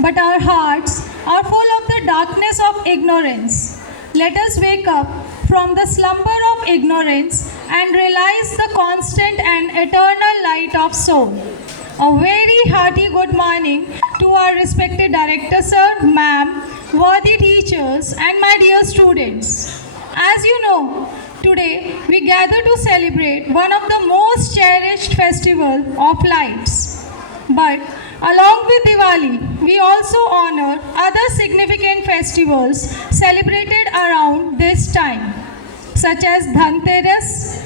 but our hearts are full of the darkness of ignorance. Let us wake up from the slumber of ignorance and realize the constant and eternal light of soul. A very hearty good morning to our respected director, sir, ma'am, worthy teachers, and my dear students. As you know, today we gather to celebrate one of the most cherished festival of lights. But along with Diwali, we also honor other significant festivals celebrated around this time, such as Dhanteras,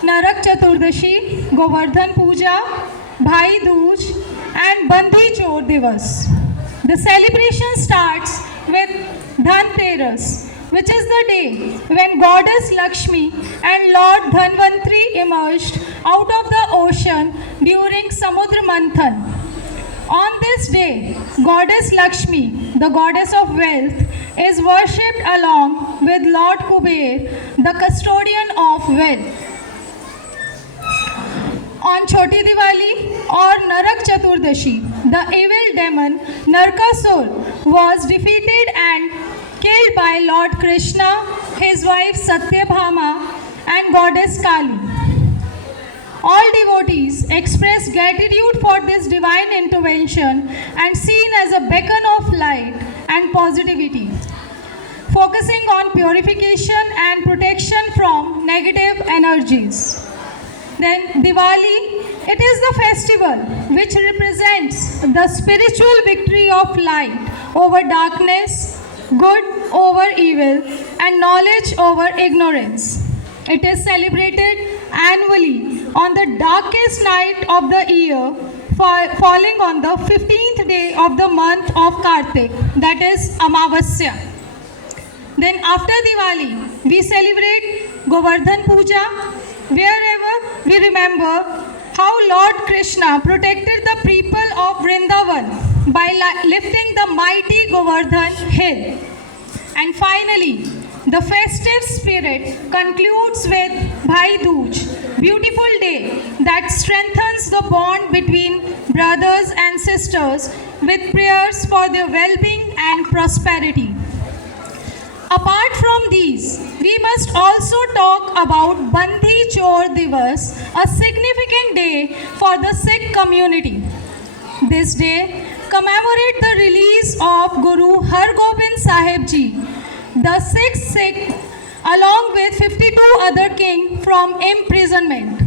Narak Chaturdashi, Govardhan Puja, Bhai Dooj, and Bandhi Chor Divas. The celebration starts with Dhanteras, which is the day when Goddess Lakshmi and Lord Dhanvantri emerged out of the ocean during Samudra Manthan. On this day, Goddess Lakshmi, the goddess of wealth, is worshipped along with Lord Kuber, the custodian of wealth. On Choti Diwali or Narak Chaturdashi, the evil demon Narkasur was defeated and killed by Lord Krishna, his wife Satyabhama, and goddess Kali. All devotees express gratitude for this divine intervention and seen as a beacon of light and positivity, focusing on purification and protection from negative energies. Then Diwali, it is the festival which represents the spiritual victory of light over darkness, good over evil, and knowledge over ignorance. It is celebrated annually on the darkest night of the year, falling on the 15th day of the month of Kartik, that is Amavasya. Then after Diwali, we celebrate Govardhan Puja, wherever we remember how Lord Krishna protected the people of Vrindavan by lifting the mighty Govardhan hill. And finally, the festive spirit concludes with Bhai Dooj, beautiful day that strengthens the bond between brothers and sisters with prayers for their well-being and prosperity. Apart from these, we must also talk about Bandhi Chor Divas, a significant day for the Sikh community. This day commemorates the release of Guru Har Gobind Sahib Ji, the sixth Sikh, along with 52 other kings from imprisonment.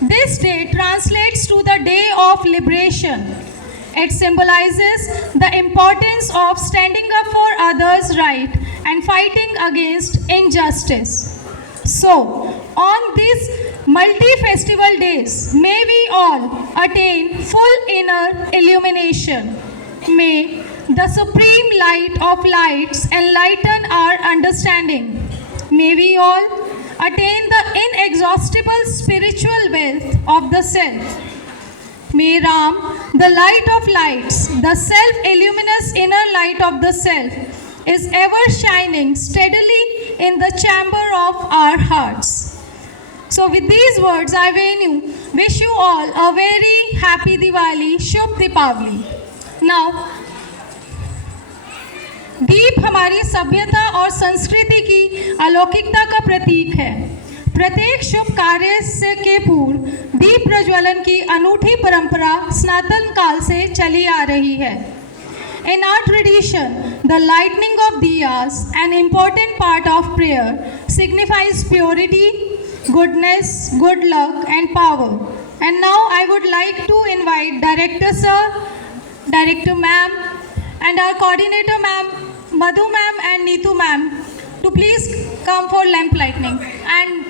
This day translates to the day of liberation. It symbolizes the importance of standing up for others' rights and fighting against injustice. So, on these multi-festival days, may we all attain full inner illumination. May the supreme light of lights enlighten our understanding. May we all attain the inexhaustible spiritual wealth of the self. May Ram, the light of lights, the self-illuminous inner light of the self, is ever shining steadily in the chamber of our hearts. So with these words, I wish you all a very happy Diwali, Shubh Deepavali. Now, दीप हमारी सभ्यता और संस्कृति की अलौकिकता का प्रतीक है। प्रत्येक शुभ कार्य से के पूर्व दीप प्रज्वलन की अनूठी परंपरा सनातन काल से चली आ रही है। In our tradition, the lighting of diyas, an important part of prayer, signifies purity, goodness, good luck, and power. And now I would like to invite Director Sir, Director Ma'am, and our Coordinator Ma'am, Madhu Ma'am, and Neetu Ma'am to please come for lamp lighting. And